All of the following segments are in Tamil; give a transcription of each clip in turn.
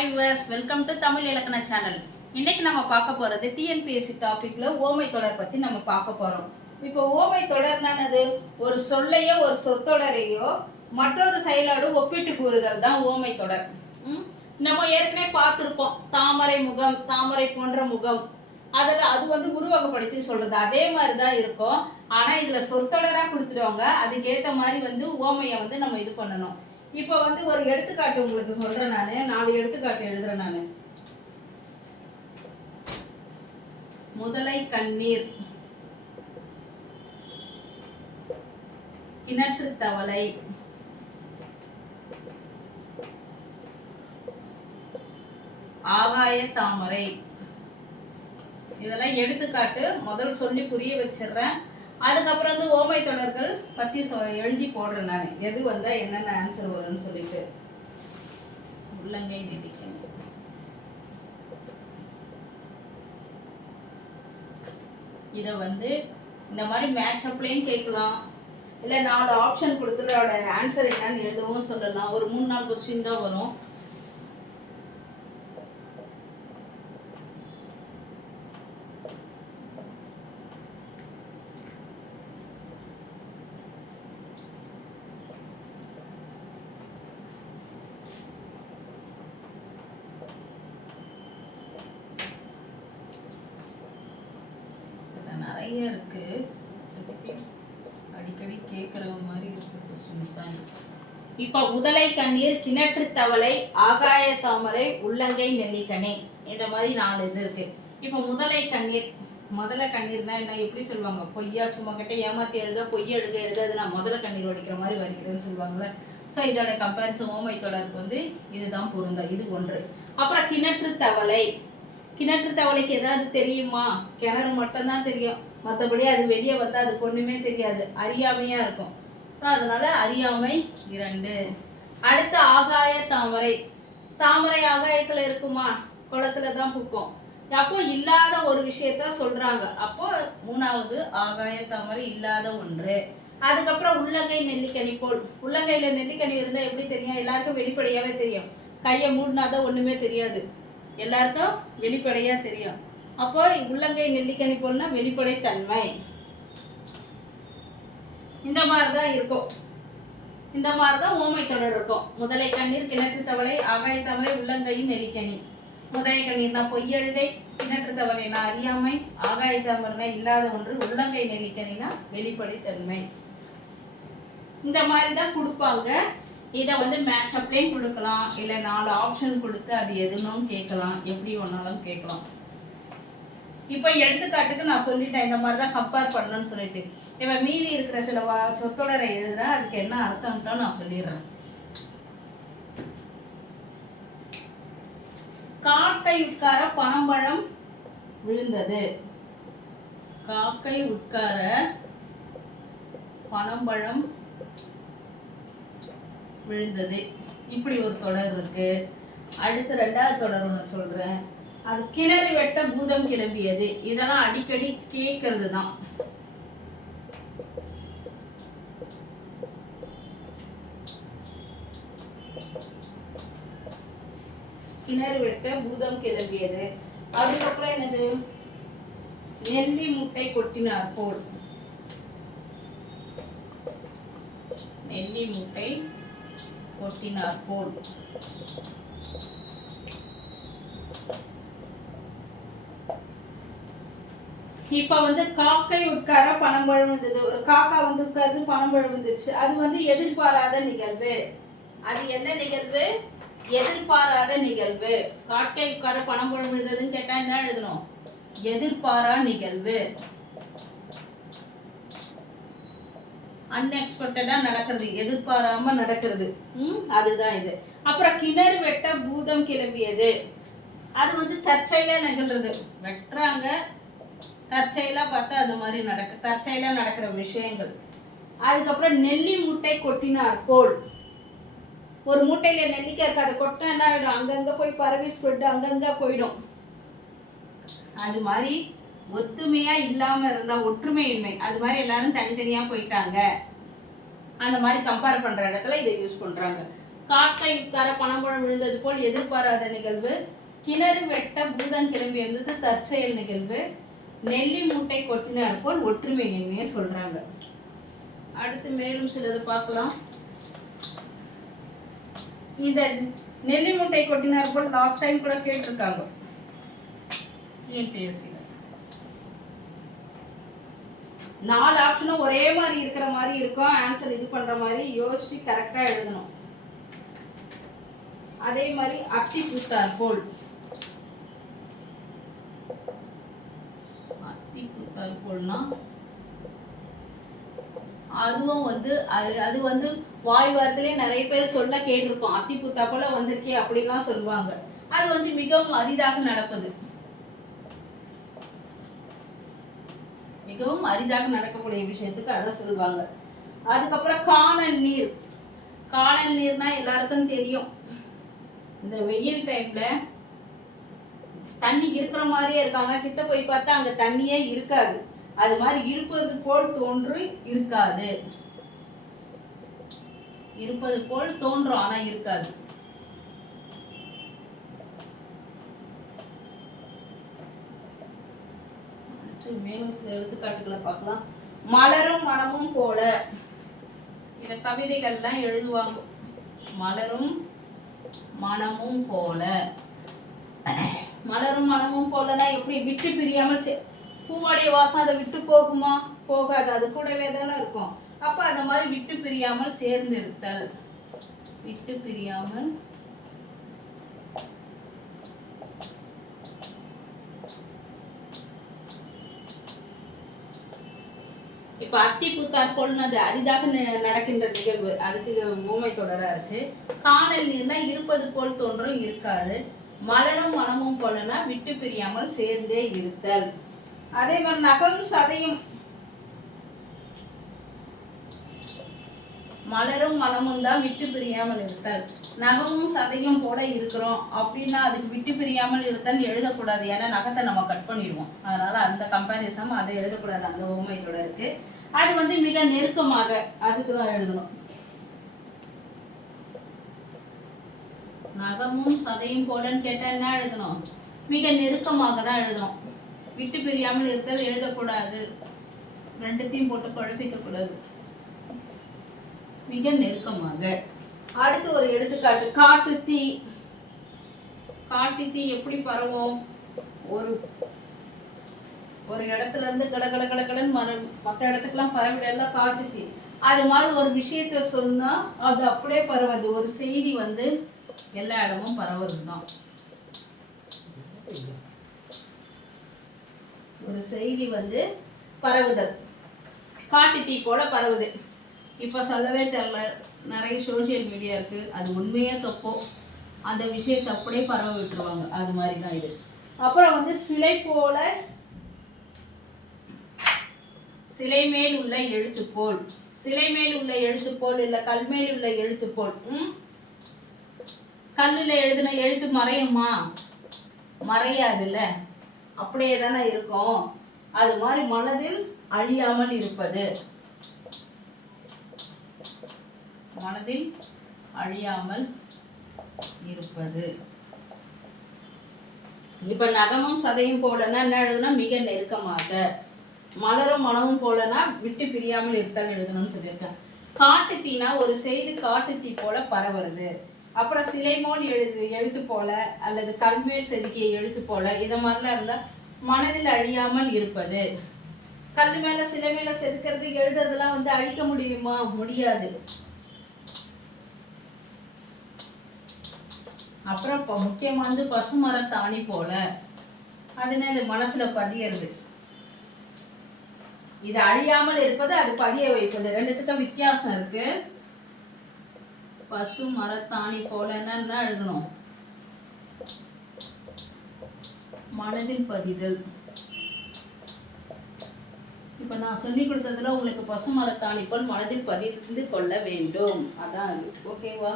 Hi viewers, welcome to Tamil இலக்கண சேனல். இன்னைக்கு நம்ம பார்க்க போகிறது டிஎன்பிஎஸ்சி டாப்பிக்கில் ஓமை தொடர் பற்றி நம்ம பார்க்க போகிறோம். இப்போ ஓமை தொடர்னானது ஒரு சொல்லையோ ஒரு சொற்றொடரையோ மற்றொரு செயலோடு ஒப்பிட்டு கூறுதல் தான் ஓமை தொடர். நம்ம ஏற்கனவே பார்த்துருப்போம், தாமரை முகம், தாமரை போன்ற முகம், அதில் அது உருவகப்படுத்தி சொல்கிறது அதே மாதிரி தான் இருக்கும். ஆனால் இதில் சொற்றொடராக கொடுத்துருவாங்க, அதுக்கேற்ற மாதிரி ஓமையை நம்ம இது பண்ணணும். இப்போ ஒரு எடுத்துக்காட்டு உங்களுக்கு சொல்றேன். நானு 4 எடுத்துக்காட்டு எழுதுறேன். நானு முதலை கண்ணீர், கிணற்று தவளை, ஆகாய தாமரை. இதெல்லாம் எடுத்துக்காட்டு, முதல் சொல்லி புரிய வச்சிடுறேன். அதுக்கப்புறம் ஓமை தொடர்கள் பற்றி எழுதி போடுறேன். நான் எது வந்தால் என்னென்ன ஆன்சர் வரும்னு சொல்லிட்டு. உள்ளங்கை நெல்லிக்கனி, இதை இந்த மாதிரி மேட்ச் அப்லையும் கேட்கலாம், இல்லை 4 ஆப்ஷன் கொடுத்துட்டு அதோட ஆன்சர் என்னன்னு எழுதவும் சொல்லலாம். ஒரு 3-4 கொஸ்டின் தான் வரும். நிறைய இருக்கு, அடிக்கடி கேட்குற மாதிரி இருக்கு கொஸ்டின்ஸ் தான். இப்போ முதலை கண்ணீர், கிணற்று தவளை, ஆகாய தாமரை, உள்ளங்கை நெல்லிக்கனி, இந்த மாதிரி 4 இது இருக்கு. இப்போ முதலை கண்ணீர், முதல கண்ணீர்னா என்ன, எப்படி சொல்லுவாங்க? பொய்யா சும்மா கிட்ட ஏமாத்தி எழுத, பொய்யா எழுத அது நான் முதல கண்ணீர் வடிக்கிற மாதிரி வடிக்கிறேன்னு சொல்லுவாங்களே. ஸோ இதோட கம்பேரிசன் ஓமை தொடருக்கு இதுதான் பொருந்தம். இது ஒன்று. அப்புறம் கிணற்று தவளை, கிணற்று தவளைக்கு ஏதாவது தெரியுமா? கிணறு மட்டும்தான் தெரியும், மற்றபடி அது வெளியே வந்தால் அதுக்கு ஒன்றுமே தெரியாது, அறியாமையாக இருக்கும். ஸோ அதனால அறியாமை 2. அடுத்து ஆகாய தாமரை, தாமரை ஆகாயத்தில் இருக்குமா? குளத்துல தான் பூக்கும். அப்போ இல்லாத ஒரு விஷயத்த சொல்றாங்க. அப்போ 3வது ஆகாய தாமரை இல்லாத ஒன்று. அதுக்கப்புறம் உள்ளங்கை நெல்லிக்கனி போல், உள்ளங்கையில் நெல்லிக்கனி இருந்தால் எப்படி தெரியும்? எல்லாருக்கும் வெளிப்படையாகவே தெரியும். கையை மூடினாதான் ஒன்றுமே தெரியாது, எல்லாருக்கும் வெளிப்படையா தெரியும். அப்போ உள்ளங்கை நெல்லிக்கனி போல்னா வெளிப்படை தன்மை. இந்த மாதிரிதான் இருக்கும், இந்த மாதிரிதான் ஓமை தொடர் இருக்கும். முதலை கண்ணீர், கிணற்று தவளை, ஆகாய தாமரை, உள்ளங்கை நெல்லிக்கனி. முதலை கண்ணீர்னா பொய்யழுகை, கிணற்று தவளைனா அறியாமை, ஆகாய தாமரைனா இல்லாத ஒன்று, உள்ளங்கை நெல்லிக்கனினா வெளிப்படை தன்மை. இந்த மாதிரி தான் கொடுப்பாங்க. இதை மேட்ச் அப்லையும் கொடுக்கலாம், இல்லை 4 ஆப்ஷன் கொடுத்து அது எதுனும் கேட்கலாம், எப்படி ஒன்றாலும் கேட்கலாம். இப்போ எடுத்துக்காட்டுக்கு நான் சொல்லிட்டேன், இந்த மாதிரி தான் கம்பேர் பண்ணணும்னு சொல்லிட்டு. இப்போ மீதி இருக்கிற சில சொற்றொடரை எழுதுறேன், அதுக்கு என்ன அர்த்தம்ட்டோ நான் சொல்லிடுறேன். காக்கை உட்கார பனம்பழம் விழுந்தது, காக்கை உட்கார பனம்பழம் விழுந்தது, இப்படி ஒரு தொடர் இருக்கு. அடுத்து 2வது தொடர் ஒன்று சொல்றேன். அது கிணறு வெட்ட பூதம் கிளம்பியது. இதெல்லாம் அடிக்கடி கேட்கறது தான். கிணறு வெட்ட பூதம் கிளம்பியது. அதுக்கப்புறம் என்னது? நெல்லி முட்டை கொட்டினார் போல், நெல்லி முட்டை கொட்டினார் போல். இப்ப காக்கை உட்கார பனம்பழம் விழுந்தது. ஒரு காக்கா உட்கார்ந்து பனம்பழம் விழுந்துச்சு. அது எதிர்பாராத நிகழ்வு. அது என்ன நிகழ்வு? எதிர்பாராத நிகழ்வு. காக்கை உட்கார பனம்பழம் விழுந்ததுன்னு கேட்டா என்ன எழுதணும்? எதிர்பாரா நிகழ்வு, அன்எக்ஸ்பெக்டடா நடக்கிறது, எதிர்பாராம நடக்கிறது. அதுதான் இது. அப்புறம் கிணறு வெட்ட பூதம் கிளம்பியது. அது தற்செயலா நிகழ்றது. வெட்டுறாங்க, தற்செயலா பார்த்தா அந்த மாதிரி தற்செயலா நடக்கிற விஷயங்கள். அதுக்கப்புறம் நெல்லி முட்டை கொட்டினார் போல். ஒரு மூட்டையில நெல்லிக்காய் இருக்கு, அதை கொட்டினா என்ன ஆயிடும்? அங்கங்க போய் பரவி ஸ்ப்ரெட் அங்கங்க போயிடும். அது மாதிரி ஒத்துமையா இல்லாம இருந்தா ஒற்றுமையின்மை, அது மாதிரி எல்லாரும் தனித்தனியா போயிட்டாங்க. அந்த மாதிரி கம்பேர் பண்ற இடத்துல இதை யூஸ் பண்றாங்க. காக்கை உட்கார பணம்பழம் விழுந்தது போல் எதிர்பாராத நிகழ்வு. கிணறு வெட்ட பூதம் கிளம்பி இருந்தது தற்செயல் நிகழ்வு. நெல்லி மூட்டை கொட்டினார் போல் ஒற்றுமை என்னையே சொல்றாங்க. அடுத்து மேலும் சிலது பார்க்கலாம். இந்த நெல்லி மூட்டை கொட்டினார் போல் லாஸ்ட் டைம் கூட கேட்டிருக்காங்க. 4 ஆப்ஷனும் ஒரே மாதிரி இருக்கிற மாதிரி இருக்கும். ஆன்சர் இது பண்ற மாதிரி யோசிச்சு கரெக்டா எழுதணும். அதே மாதிரி அத்தி பூத்தார் போல், அத்தி பூத்தார் போல்னா அதுவும் அது வாய் வார்த்தையிலே நிறைய பேர் சொல்ல கேட்டிருப்போம். அத்தி பூத்தா போல வந்திருக்கே அப்படிலாம் சொல்லுவாங்க. அது மிகவும் அரிதாக நடப்பது, மிகவும் அரிதாக நடக்கக்கூடிய விஷயத்துக்கு அதை சொல்லுவாங்க. அதுக்கப்புறம் காணல் நீர். காணல் நீர்னா எல்லாருக்கும் தெரியும். இந்த வெயில் டைம்ல தண்ணி இருக்கிற மாதிரியே இருக்காங்க, கிட்ட போய் பார்த்தா அங்க தண்ணியே இருக்காது. அது மாதிரி இருப்பது போல் தோன்று இருக்காது. இருப்பது போல் தோன்றும் ஆனா இருக்காது. மேலும் சில எடுத்துக்காட்டுகளை பார்க்கலாம். மலரும் மனமும் போல, இந்த கவிதைகள்லாம் எழுதுவாங்க. மலரும் மனமும் போல, மலரும் மனமும் போலனா எப்படி விட்டு பிரியாமல், பூவோடைய வாசம் அதை விட்டு போகுமா? போகாது, அது கூடவே தானே இருக்கும். அப்ப அந்த மாதிரி விட்டு பிரியாமல் சேர்ந்திருத்தல், விட்டு பிரியாமல் இப்ப அத்தி பூத்தார் போல்னு அது அரிதாக நடக்கின்ற நிகழ்வு, அதுக்கு ஊமை தொடரா இருக்கு. காணல் நீர்னா இருப்பது போல் தோன்றும் இருக்காது. மலரும் மனமும் போலனா விட்டு பிரியாமல் சேர்ந்தே இருத்தல். அதே மாதிரி நகம் சதையும், மலரும் மனமும் தான் விட்டு பிரியாமல் இருத்தல். நகமும் சதையும் போல இருக்கிறோம் அப்படின்னா அதுக்கு விட்டு பிரியாமல் இருத்தல் எழுதக்கூடாது. ஏன்னா நகத்தை நம்ம கட் பண்ணிடுவோம். அதனால அந்த கம்பாரிசன் அதை எழுதக்கூடாது. அந்த ஊமை தொடருக்கு அது மிக நெருக்கமாக, அதுக்குதான் எழுதணும். நகமும் சதையும் போலன்னு கேட்டா என்ன எழுதணும்? மிக நெருக்கமாக தான் எழுதணும். விட்டு பிரியாமல் இருத்தல் எழுதக்கூடாது. ரெண்டுத்தையும் போட்டு குழப்பிக்க கூடாது. மிக நெருக்கமாக. அடுத்து ஒரு எடுத்துக்காட்டு, காட்டு தீ. காட்டு தீ எப்படி பரவும்? ஒரு இடத்துல இருந்து கடகடன்னு மற்ற இடத்துக்குலாம் பரவிடலாம் காட்டு தீ. அது மாதிரி ஒரு விஷயத்த சொன்னா அது அப்படியே பரவாது. ஒரு செய்தி எல்லா இடமும் பரவுறதுதான். ஒரு செய்தி பரவுதல், காட்டு தீ போல பரவுது. இப்ப சொல்லவே தெரியல, நிறைய சோசியல் மீடியா இருக்கு. அது உண்மையே தப்போ அந்த விஷயத்தை அப்படியே பரவ விட்டுருவாங்க. அது மாதிரிதான் இது. அப்புறம் சிலை போல, சிலை மேல் உள்ள எழுத்துப்போல். சிலை மேல் உள்ள எழுத்துப்போல் இல்ல கல் மேல் உள்ள எழுத்துப்போல். கல்லுல எழுதின எழுத்து மறையுமா? மறையாதுல்ல, அப்படியே தானே இருக்கும். அது மாதிரி மனதில் அழியாமல் இருப்பது, மனதில் அழியாமல் இருப்பது. இப்ப நகமும் சதையும் போலன்னா என்ன எழுதுனா? மிக நெருக்கமாக. மலரும் மனமும் போலனா விட்டு பிரியாமல் இருத்தல் எழுதணும்னு சொல்லியிருக்கேன். காட்டு தீனா ஒரு செய்தி காட்டு தீ போல பரவுறது. அப்புறம் சிலை மோல் எழுத்து போல அல்லது கல்மேல் செதுக்கிய எழுத்து போல, இத மாதிரிலாம் இருந்தா மனதில் அழியாமல் இருப்பது. கல் மேல சிலை மேல செதுக்கிறது எழுதுறதெல்லாம் அழிக்க முடியுமா? முடியாது. அப்புறம் முக்கியமானது பசுமரத்தாணி போல, அதுனா இது மனசுல பதியறது. இது அழியாமல் இருப்பது, அது பதிய வைப்பது. ரெண்டுத்துக்கும் வித்தியாசம் இருக்கு. பசு மரத்தாணி போல என்ன எழுதணும்? மனதில் பதிதல். இப்ப நான் சொல்லி கொடுத்ததுல உங்களுக்கு பசு மரத்தாணி போல் மனதில் பதிந்து கொள்ள வேண்டும். அதான் ஓகேவா?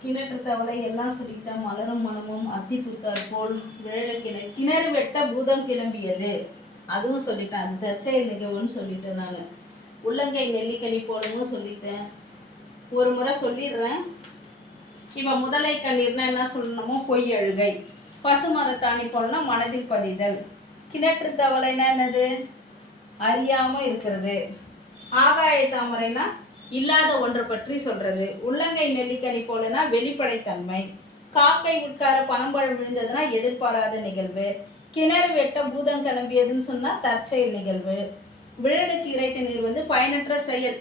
கிணற்று தவளை எல்லாம் சொல்லிட்டேன். மலரும் மனமும், அத்தி பூத்தார் போல், விழல கிணறு வெட்ட பூதம் கிளம்பியது, அதுவும் சொல்லிட்டேன். அது தற்செயல் நிகழ்வுன்னு சொல்லிட்டேன். நான் உள்ளங்கை நெல்லிக்கனி போலவும் சொல்லிட்டேன். ஒரு முறை சொல்லிடுறேன். இப்போ முதலை கண்ணீர்னா என்ன சொல்லணுமோ பொய் அழுகை. பசுமரத்தாணி போலனா மனதில் பதிதல். கிணற்று தவளைனா என்னது? அறியாம இருக்கிறது. ஆகாய தாமரைனா இல்லாத ஒன்றை பற்றி சொல்றது. உள்ளங்கை நெல்லிக்கனி போலனா வெளிப்படைத்தன்மை. காக்கை உட்கார பனம்பழம் விழுந்ததுன்னா எதிர்பாராத நிகழ்வு. கிணறு வெட்ட பூதம் கிளம்பியதுன்னு சொன்னா தற்செயல் நிகழ்வு. விழலுக்கு இறைத்த நீர் பயனற்ற செயல்.